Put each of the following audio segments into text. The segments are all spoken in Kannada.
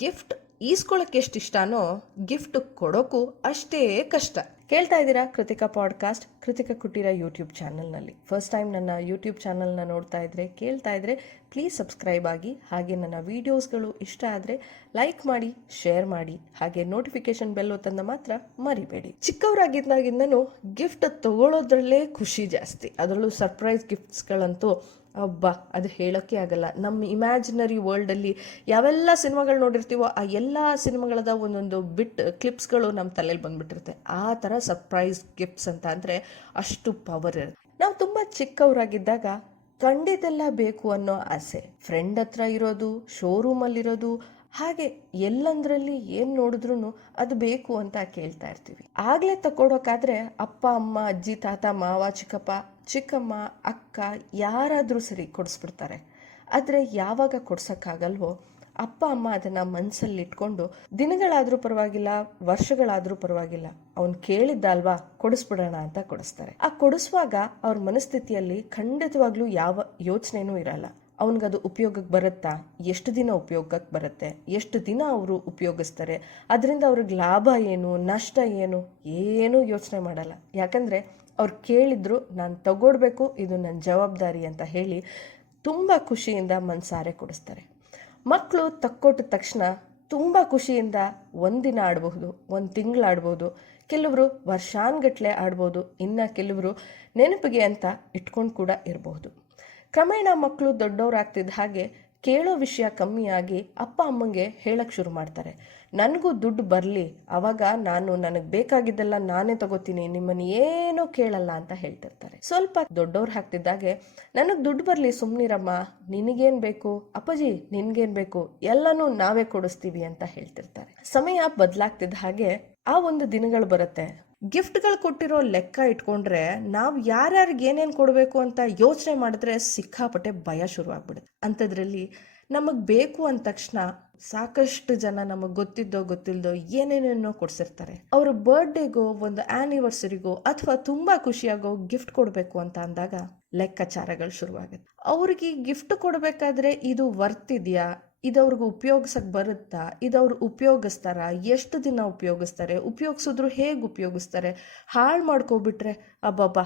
ಗಿಫ್ಟ್ ಈಸ್ಕೊಳ್ಳೋಕೆ ಎಷ್ಟು ಇಷ್ಟನೋ ಗಿಫ್ಟ್ ಕೊಡೋಕ್ಕೂ ಅಷ್ಟೇ ಕಷ್ಟ. ಕೇಳ್ತಾ ಇದ್ದೀರಾ ಕೃತಿಕಾ ಪಾಡ್ಕಾಸ್ಟ್, ಕೃತಿಕಾ ಕುಟೀರ ಯೂಟ್ಯೂಬ್ ಚಾನಲ್ನಲ್ಲಿ. ಫಸ್ಟ್ ಟೈಮ್ ನನ್ನ ಯೂಟ್ಯೂಬ್ ಚಾನಲ್ನ ನೋಡ್ತಾ ಇದ್ರೆ, ಕೇಳ್ತಾ ಇದ್ರೆ ಪ್ಲೀಸ್ ಸಬ್ಸ್ಕ್ರೈಬ್ ಆಗಿ. ಹಾಗೆ ನನ್ನ ವೀಡಿಯೋಸ್ಗಳು ಇಷ್ಟ ಆದರೆ ಲೈಕ್ ಮಾಡಿ, ಶೇರ್ ಮಾಡಿ, ಹಾಗೆ ನೋಟಿಫಿಕೇಶನ್ ಬೆಲ್ ಒತ್ತನ್ನ ಮಾತ್ರ ಮರಿಬೇಡಿ. ಚಿಕ್ಕವರಾಗಿದ್ದಾಗಿಂದನೂ ಗಿಫ್ಟ್ ತಗೊಳ್ಳೋದ್ರಲ್ಲೇ ಖುಷಿ ಜಾಸ್ತಿ. ಅದರಲ್ಲೂ ಸರ್ಪ್ರೈಸ್ ಗಿಫ್ಟ್ಸ್ಗಳಂತೂ ಅಬ್ಬಾ, ಅದು ಹೇಳೋಕ್ಕೆ ಆಗಲ್ಲ. ನಮ್ಮ ಇಮ್ಯಾಜಿನರಿ ವರ್ಲ್ಡಲ್ಲಿ ಯಾವೆಲ್ಲ ಸಿನಿಮಾಗಳು ನೋಡಿರ್ತೀವೋ ಆ ಎಲ್ಲ ಸಿನಿಮಾಗಳದ ಒಂದೊಂದು ಕ್ಲಿಪ್ಸ್ಗಳು ನಮ್ಮ ತಲೆಯಲ್ಲಿ ಬಂದ್ಬಿಟ್ಟಿರುತ್ತೆ. ಆ ಥರ ಸರ್ಪ್ರೈಸ್ ಗಿಫ್ಟ್ಸ್ ಅಂತ ಅಂದರೆ ಅಷ್ಟು ಪವರ್ ಇರುತ್ತೆ. ನಾವು ತುಂಬ ಚಿಕ್ಕವರಾಗಿದ್ದಾಗ ಕಂಡಿದ್ದೆಲ್ಲ ಬೇಕು ಅನ್ನೋ ಆಸೆ, ಫ್ರೆಂಡ್ ಹತ್ರ ಇರೋದು, ಶೋರೂಮಲ್ಲಿರೋದು, ಹಾಗೆ ಎಲ್ಲಂದ್ರಲ್ಲಿ ಏನು ನೋಡಿದ್ರು ಅದು ಬೇಕು ಅಂತ ಕೇಳ್ತಾ ಇರ್ತೀವಿ. ಆಗಲೇ ತಗೊಳೋಕಾದ್ರೆ ಅಪ್ಪ ಅಮ್ಮ, ಅಜ್ಜಿ ತಾತ ಮಾವ, ಚಿಕ್ಕಪ್ಪ ಚಿಕ್ಕಮ್ಮ, ಅಕ್ಕ ಯಾರಾದರೂ ಸರಿ ಕೊಡಿಸ್ಬಿಡ್ತಾರೆ. ಆದರೆ ಯಾವಾಗ ಕೊಡ್ಸೋಕ್ಕಾಗಲ್ವೋ ಅಪ್ಪ ಅಮ್ಮ ಅದನ್ನು ಮನಸ್ಸಲ್ಲಿ ಇಟ್ಕೊಂಡು ದಿನಗಳಾದರೂ ಪರವಾಗಿಲ್ಲ, ವರ್ಷಗಳಾದರೂ ಪರವಾಗಿಲ್ಲ, ಅವ್ನು ಕೇಳಿದ್ದ ಅಲ್ವಾ ಕೊಡಿಸ್ಬಿಡೋಣ ಅಂತ ಕೊಡಿಸ್ತಾರೆ. ಆ ಕೊಡಿಸುವಾಗ ಅವ್ರ ಮನಸ್ಥಿತಿಯಲ್ಲಿ ಖಂಡಿತವಾಗ್ಲೂ ಯಾವ ಯೋಚನೆನೂ ಇರಲ್ಲ. ಅವನಿಗದು ಉಪಯೋಗಕ್ಕೆ ಬರುತ್ತಾ, ಎಷ್ಟು ದಿನ ಉಪಯೋಗಕ್ಕೆ ಬರುತ್ತೆ, ಎಷ್ಟು ದಿನ ಅವರು ಉಪಯೋಗಿಸ್ತಾರೆ, ಅದರಿಂದ ಅವ್ರಿಗೆ ಲಾಭ ಏನು, ನಷ್ಟ ಏನು ಯೋಚನೆ ಮಾಡಲ್ಲ. ಯಾಕಂದರೆ ಅವ್ರು ಕೇಳಿದ್ರು ನಾನು ತಗೊಳ್ಬೇಕು, ಇದು ನನ್ನ ಜವಾಬ್ದಾರಿ ಅಂತ ಹೇಳಿ ತುಂಬ ಖುಷಿಯಿಂದ ಮನಸಾರೆ ಕೊಡಿಸ್ತಾರೆ. ಮಕ್ಕಳು ತಕ್ಕೊಟ್ಟ ತಕ್ಷಣ ತುಂಬ ಖುಷಿಯಿಂದ ಒಂದಿನ ಆಡಬಹುದು, ಒಂದು ತಿಂಗಳು ಆಡ್ಬೋದು, ಕೆಲವರು ವರ್ಷಾನ್ಗಟ್ಲೆ ಆಡ್ಬೋದು, ಇನ್ನು ಕೆಲವರು ನೆನಪಿಗೆ ಅಂತ ಇಟ್ಕೊಂಡು ಕೂಡ ಇರಬಹುದು. ಕ್ರಮೇಣ ಮಕ್ಕಳು ದೊಡ್ಡವರಾಗ್ತಿದ್ದ ಹಾಗೆ ಕೇಳೋ ವಿಷಯ ಕಮ್ಮಿಯಾಗಿ ಅಪ್ಪ ಅಮ್ಮಂಗೆ ಹೇಳಕ್ಕೆ ಶುರು ಮಾಡ್ತಾರೆ. ನನಗೂ ದುಡ್ಡು ಬರಲಿ, ಆವಾಗ ನನಗೆ ಬೇಕಾಗಿದ್ದೆಲ್ಲ ನಾನೇ ತಗೋತೀನಿ, ನಿಮ್ಮನ್ನು ಏನೂ ಕೇಳಲ್ಲ ಅಂತ ಹೇಳ್ತಿರ್ತಾರೆ. ಸ್ವಲ್ಪ ದೊಡ್ಡವ್ರು ಹಾಕ್ತಿದ್ದಾಗೆ ನನಗೆ ದುಡ್ಡು ಬರಲಿ, ಸುಮ್ಮನಿರಮ್ಮ, ನಿನಗೇನು ಬೇಕು ಅಪ್ಪಾಜಿ, ನಿನ್ಗೇನು ಬೇಕು ಎಲ್ಲನೂ ನಾವೇ ಕೊಡಿಸ್ತೀವಿ ಅಂತ ಹೇಳ್ತಿರ್ತಾರೆ. ಸಮಯ ಬದಲಾಗ್ತಿದ್ದ ಹಾಗೆ ಆ ಒಂದು ದಿನಗಳು ಬರುತ್ತೆ. ಗಿಫ್ಟ್ಗಳು ಕೊಟ್ಟಿರೋ ಲೆಕ್ಕ ಇಟ್ಕೊಂಡ್ರೆ ನಾವು ಯಾರ್ಯಾರಿಗೆ ಏನೇನು ಕೊಡಬೇಕು ಅಂತ ಯೋಚನೆ ಮಾಡಿದ್ರೆ ಸಿಕ್ಕಾಪಟ್ಟೆ ಭಯ ಶುರುವಾಗ್ಬಿಡುತ್ತೆ. ಅಂಥದ್ರಲ್ಲಿ ನಮಗೆ ಬೇಕು ಅಂದ ತಕ್ಷಣ ಸಾಕಷ್ಟು ಜನ ನಮಗೆ ಗೊತ್ತಿಲ್ದೋ ಏನೇನೇನೋ ಕೊಡ್ಸಿರ್ತಾರೆ. ಅವ್ರ ಬರ್ಡೇಗೋ, ಒಂದು ಆ್ಯನಿವರ್ಸರಿಗೋ ಅಥವಾ ತುಂಬ ಖುಷಿಯಾಗೋ ಗಿಫ್ಟ್ ಕೊಡಬೇಕು ಅಂತ ಅಂದಾಗ ಲೆಕ್ಕಾಚಾರಗಳು ಶುರುವಾಗುತ್ತೆ. ಅವ್ರಿಗೆ ಗಿಫ್ಟ್ ಕೊಡಬೇಕಾದ್ರೆ ಇದು ವರ್ತ್ ಇದೆಯಾ, ಇದವ್ರಿಗೆ ಉಪಯೋಗಿಸಕ್ಕೆ ಬರುತ್ತಾ, ಇದವ್ರು ಉಪಯೋಗಿಸ್ತಾರ, ಎಷ್ಟು ದಿನ ಉಪಯೋಗಿಸ್ತಾರೆ, ಉಪಯೋಗಿಸಿದ್ರು ಹೇಗೆ ಉಪಯೋಗಿಸ್ತಾರೆ, ಹಾಳು ಮಾಡ್ಕೊಬಿಟ್ರೆ ಅಬ್ಬಬ್ಬಾ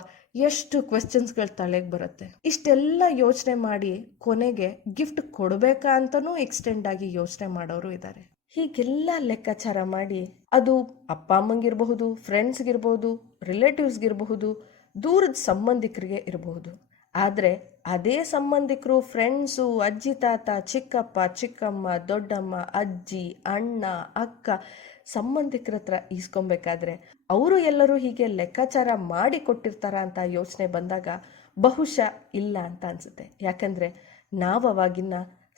ಎಷ್ಟು ಕ್ವೆಶ್ಚನ್ಸ್ಗಳು ತಲೆಗೆ ಬರುತ್ತೆ. ಇಷ್ಟೆಲ್ಲ ಯೋಚನೆ ಮಾಡಿ ಕೊನೆಗೆ ಗಿಫ್ಟ್ ಕೊಡಬೇಕಾ ಅಂತಲೂ ಎಕ್ಸ್ಟೆಂಡ್ ಆಗಿ ಯೋಚನೆ ಮಾಡೋರು ಇದ್ದಾರೆ. ಹೀಗೆಲ್ಲ ಲೆಕ್ಕಾಚಾರ ಮಾಡಿ ಅದು ಅಪ್ಪ ಅಮ್ಮಂಗಿರಬಹುದು, ಫ್ರೆಂಡ್ಸ್ಗಿರ್ಬೋದು, ರಿಲೇಟಿವ್ಸ್ಗಿರಬಹುದು, ದೂರದ ಸಂಬಂಧಿಕರಿಗೆ ಇರಬಹುದು. ಆದರೆ ಅದೇ ಸಂಬಂಧಿಕರು, ಫ್ರೆಂಡ್ಸು, ಅಜ್ಜಿ ತಾತ, ಚಿಕ್ಕಪ್ಪ ಚಿಕ್ಕಮ್ಮ, ದೊಡ್ಡಮ್ಮ, ಅಜ್ಜಿ, ಅಣ್ಣ, ಅಕ್ಕ, ಸಂಬಂಧಿಕರ ಹತ್ರ ಈಸ್ಕೊಬೇಕಾದ್ರೆ ಅವರು ಎಲ್ಲರೂ ಹೀಗೆ ಲೆಕ್ಕಾಚಾರ ಮಾಡಿ ಕೊಟ್ಟಿರ್ತಾರ ಅಂತ ಯೋಚನೆ ಬಂದಾಗ ಬಹುಶಃ ಇಲ್ಲ ಅಂತ ಅನ್ಸುತ್ತೆ. ಯಾಕಂದರೆ ನಾವು ಅವಾಗಿನ್ನ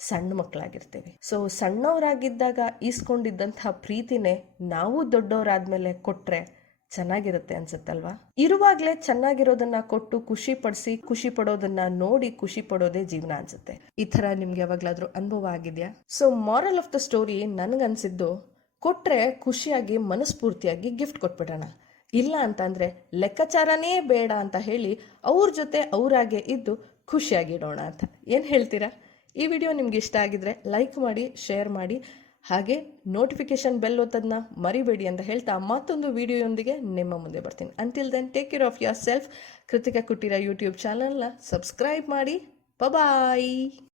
ಸಣ್ಣ ಮಕ್ಕಳಾಗಿರ್ತೇವೆ. ಸೊ ಸಣ್ಣವರಾಗಿದ್ದಾಗ ಈಸ್ಕೊಂಡಿದ್ದಂತಹ ಪ್ರೀತಿನೇ ನಾವು ದೊಡ್ಡವರಾದ್ಮೇಲೆ ಕೊಟ್ಟರೆ ಚೆನ್ನಾಗಿರುತ್ತೆ ಅನ್ಸುತ್ತಲ್ವಾ? ಇರುವಾಗಲೇ ಚೆನ್ನಾಗಿರೋದನ್ನ ಕೊಟ್ಟು ಖುಷಿ ಪಡೋದನ್ನ ನೋಡಿ ಖುಷಿ ಪಡೋದೇ ಜೀವನ ಅನ್ಸುತ್ತೆ. ಈ ಥರ ನಿಮ್ಗೆ ಯಾವಾಗ್ಲಾದ್ರೂ ಅನುಭವ ಆಗಿದೆಯಾ? So moral of the story ನನಗನ್ಸಿದ್ದು, ಕೊಟ್ರೆ ಖುಷಿಯಾಗಿ ಮನಸ್ಫೂರ್ತಿಯಾಗಿ ಗಿಫ್ಟ್ ಕೊಟ್ಬಿಡೋಣ, ಇಲ್ಲ ಅಂತಂದ್ರೆ ಲೆಕ್ಕಾಚಾರನೇ ಬೇಡ ಅಂತ ಹೇಳಿ ಅವ್ರ ಜೊತೆ ಅವರಾಗೆ ಇದ್ದು ಖುಷಿಯಾಗಿಡೋಣ ಅಂತ. ಏನು ಹೇಳ್ತೀರಾ? ಈ ವಿಡಿಯೋ ನಿಮ್ಗೆ ಇಷ್ಟ ಆಗಿದ್ರೆ ಲೈಕ್ ಮಾಡಿ, ಶೇರ್ ಮಾಡಿ, ಹಾಗೆ ನೋಟಿಫಿಕೇಶನ್ ಬೆಲ್ ಒತ್ತೋದನ್ನ ಮರಿಬೇಡಿ ಅಂತ ಹೇಳ್ತಾ ಮತ್ತೊಂದು ವಿಡಿಯೋಯೊಂದಿಗೆ ನಿಮ್ಮ ಮುಂದೆ ಬರ್ತೀನಿ. Until then take care of yourself. Krithika Kuteera YouTube ಚಾನಲ್ನ ಸಬ್ಸ್ಕ್ರೈಬ್ ಮಾಡಿ. ಬಾಯ್.